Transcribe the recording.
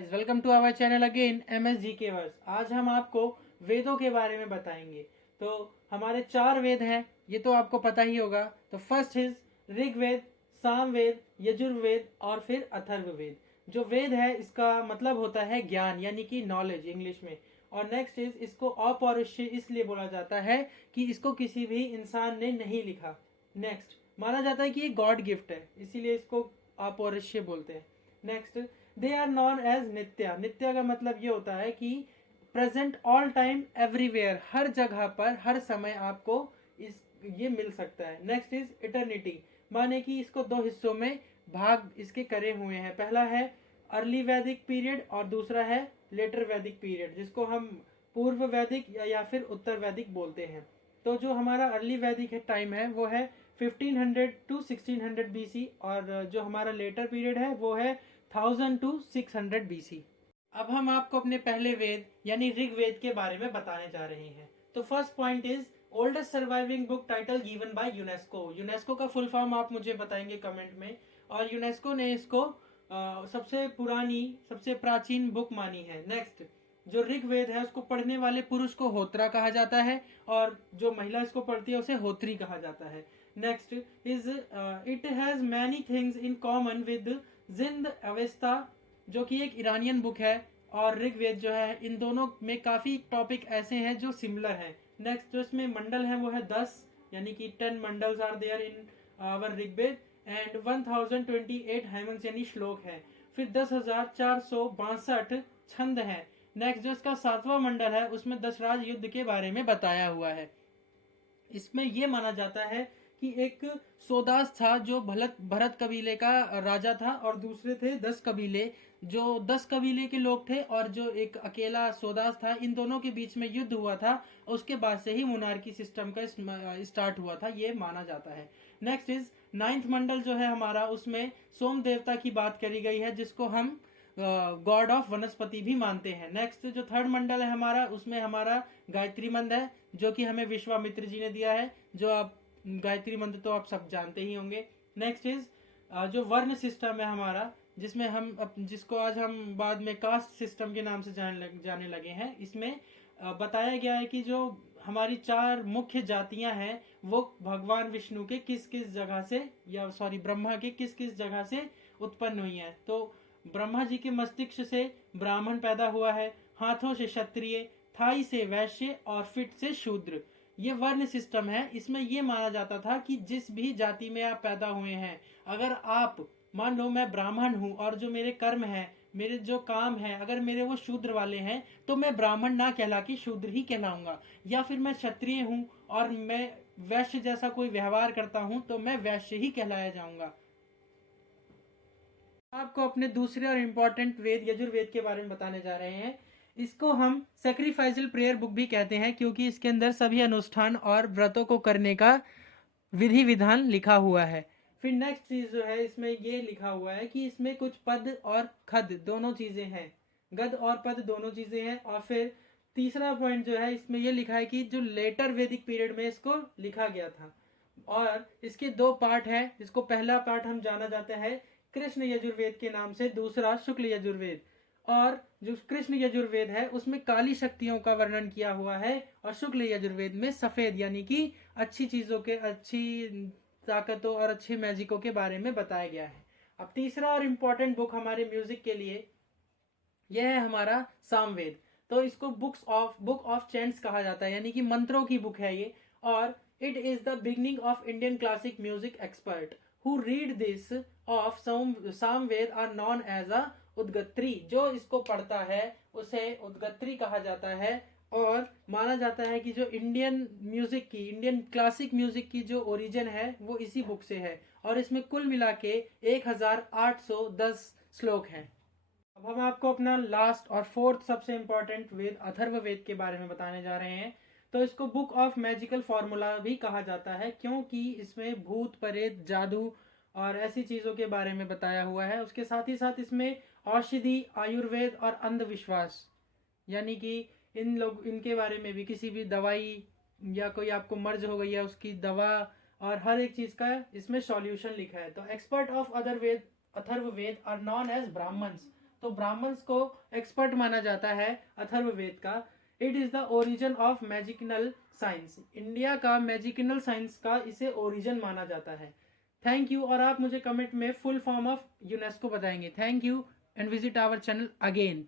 Guys welcome to our channel again MSG के वर्स। आज हम आपको वेदों के बारे में बताएंगे। तो हमारे 4 वेद हैं, ये तो आपको पता ही होगा। तो फर्स्ट इज ऋग्वेद, सामवेद, यजुर्वेद और फिर अथर्ववेद। जो वेद है इसका मतलब होता है ज्ञान यानी कि नॉलेज इंग्लिश में। और नेक्स्ट इज इसको अपौरुषेय इसलिए बोला जाता है कि इसको किसी भी इंसान ने नहीं लिखा। नेक्स्ट माना जाता है कि ये गॉड गिफ्ट है, इसीलिए इसको अपौरुषेय बोलते हैं। Next they are known as nitya. नित्या का मतलब ये होता है कि प्रेजेंट ऑल टाइम एवरीवेयर, हर जगह पर हर समय आपको इस ये मिल सकता है। नेक्स्ट इज इटर्निटी, माने कि इसको 2 हिस्सों में भाग इसके करे हुए हैं। पहला है अर्ली वैदिक पीरियड और दूसरा है लेटर वैदिक पीरियड, जिसको हम पूर्व वैदिक या फिर उत्तर वैदिक बोलते हैं। तो जो हमारा अर्ली वैदिक टाइम है वो है 1500 टू 1600 BC और जो हमारा लेटर पीरियड है वो है 1000 टू 600 BC। अब हम आपको अपने पहले वेद यानी ऋग्वेद के बारे में बताने जा रहे हैं। तो first point is oldest surviving book title given by UNESCO. UNESCO का फुल फॉर्म आप मुझे बताएंगे कमेंट में। और यूनेस्को ने इसको सबसे पुरानी सबसे प्राचीन बुक मानी है। नेक्स्ट जो ऋग्वेद है उसको पढ़ने वाले पुरुष को होत्रा कहा जाता है और जो महिला इसको पढ़ती है उसे होत्री कहा जाता है। Next is it has many things in common with Jind Avesta, जो कि एक ईरानियन बुक है, और ऋग्वेद जो है, इन दोनों में काफ़ी टॉपिक ऐसे हैं जो सिमिलर हैं। नेक्स्ट जो इसमें मंडल है वो है 10, यानी कि 10 मंडल्स are there in our Rigveda and 1028 hymns यानी श्लोक है। फिर 10,462 छंद है। नेक्स्ट जो इसका 7वां मंडल है उसमें दशराज युद्ध के बारे में बताया हुआ है। इसमें यह माना जाता है कि एक सोदास था जो भरत कबीले का राजा था और दूसरे थे 10 कबीले, जो 10 कबीले के लोग थे और जो एक अकेला सोदास था, इन दोनों के बीच में युद्ध हुआ था। उसके बाद से ही मोनार्की सिस्टम का स्टार्ट हुआ था, ये माना जाता है। नेक्स्ट इज 9th मंडल जो है हमारा, उसमें सोम देवता की बात करी गई है जिसको हम गॉड ऑफ वनस्पति भी मानते हैं। नेक्स्ट जो 3rd मंडल है हमारा, उसमें हमारा गायत्री मंत्र है जो कि हमें विश्वामित्र जी ने दिया है। जो आप गायत्री मंत्र तो आप सब जानते ही होंगे। नेक्स्ट इज जो वर्ण सिस्टम है हमारा, जिसमें हम जिसको आज हम बाद में कास्ट सिस्टम के नाम से जाने लगे हैं। इसमें बताया गया है कि जो हमारी 4 मुख्य जातियां हैं वो भगवान विष्णु के किस किस जगह से, या सॉरी ब्रह्मा के किस किस जगह से उत्पन्न हुई हैं। तो ब्रह्मा जी के मस्तिष्क से ब्राह्मण पैदा हुआ है, हाथों से क्षत्रिय, थाई से वैश्य और फिट से शूद्र। ये वर्ण सिस्टम है। इसमें यह माना जाता था कि जिस भी जाति में आप पैदा हुए हैं, अगर आप मान लो मैं ब्राह्मण हूं और जो मेरे कर्म है, मेरे जो काम है, अगर मेरे वो शूद्र वाले हैं तो मैं ब्राह्मण ना कहला के शूद्र ही कहलाऊंगा। या फिर मैं क्षत्रिय हूं और मैं वैश्य जैसा कोई व्यवहार करता हूं तो मैं वैश्य ही कहलाया जाऊंगा। आपको अपने दूसरे और इम्पोर्टेंट वेद यजुर्वेद के बारे में बताने जा रहे हैं। इसको हम सेक्रीफाइजल प्रेयर बुक भी कहते हैं क्योंकि इसके अंदर सभी अनुष्ठान और व्रतों को करने का विधि विधान लिखा हुआ है। फिर नेक्स्ट चीज जो है इसमें ये लिखा हुआ है कि इसमें कुछ पद और खद दोनों चीजें हैं, गद और पद दोनों चीजें हैं। और फिर तीसरा पॉइंट जो है इसमें ये लिखा है कि जो लेटर वैदिक पीरियड में इसको लिखा गया था। और इसके 2 पार्ट है। इसको पहला पार्ट हम जाना जाता है कृष्ण यजुर्वेद के नाम से, दूसरा शुक्ल यजुर्वेद। और जो कृष्ण यजुर्वेद है उसमें काली शक्तियों का वर्णन किया हुआ है और शुक्ल यजुर्वेद में सफेद यानी कि अच्छी चीजों के, अच्छी ताकतों और अच्छे मैजिकों के बारे में बताया गया है। अब तीसरा और इम्पोर्टेंट बुक हमारे म्यूजिक के लिए यह है हमारा सामवेद। तो इसको बुक ऑफ चैंट्स कहा जाता है, यानी कि मंत्रों की बुक है ये। और it is the beginning of Indian classic music expert who read this of Samaveda are known as a udgatri. जो इसको पढ़ता है उसे उद्गत्री कहा जाता है। और माना जाता है कि जो इंडियन म्यूजिक की, इंडियन क्लासिक म्यूजिक की जो ओरिजिन है वो इसी बुक से है। और इसमें कुल मिला के 1810 श्लोक हैं। अब हम आपको अपना लास्ट और 4th सबसे इंपॉर्टेंट वेद अथर्ववेद के बारे में बताने जा रहे हैं। तो इसको बुक ऑफ मैजिकल फॉर्मूला भी कहा जाता है क्योंकि इसमें भूत प्रेत जादू और ऐसी चीज़ों के बारे में बताया हुआ है। उसके साथ ही साथ इसमें औषधि, आयुर्वेद और अंधविश्वास, यानी कि इनके बारे में भी, किसी भी दवाई या कोई आपको मर्ज हो गई है उसकी दवा और हर एक चीज़ का इसमें सॉल्यूशन लिखा है। तो expert of Atharvaveda are known as Brahmins. तो ब्राह्मण्स को एक्सपर्ट माना जाता है अथर्ववेद का। It is the origin of magical science, India का मैजिकल साइंस का इसे ओरिजिन माना जाता है। Thank you. और आप मुझे कमेंट में फुल फॉर्म ऑफ यूनेस्को बताएंगे। Thank you and visit our channel again.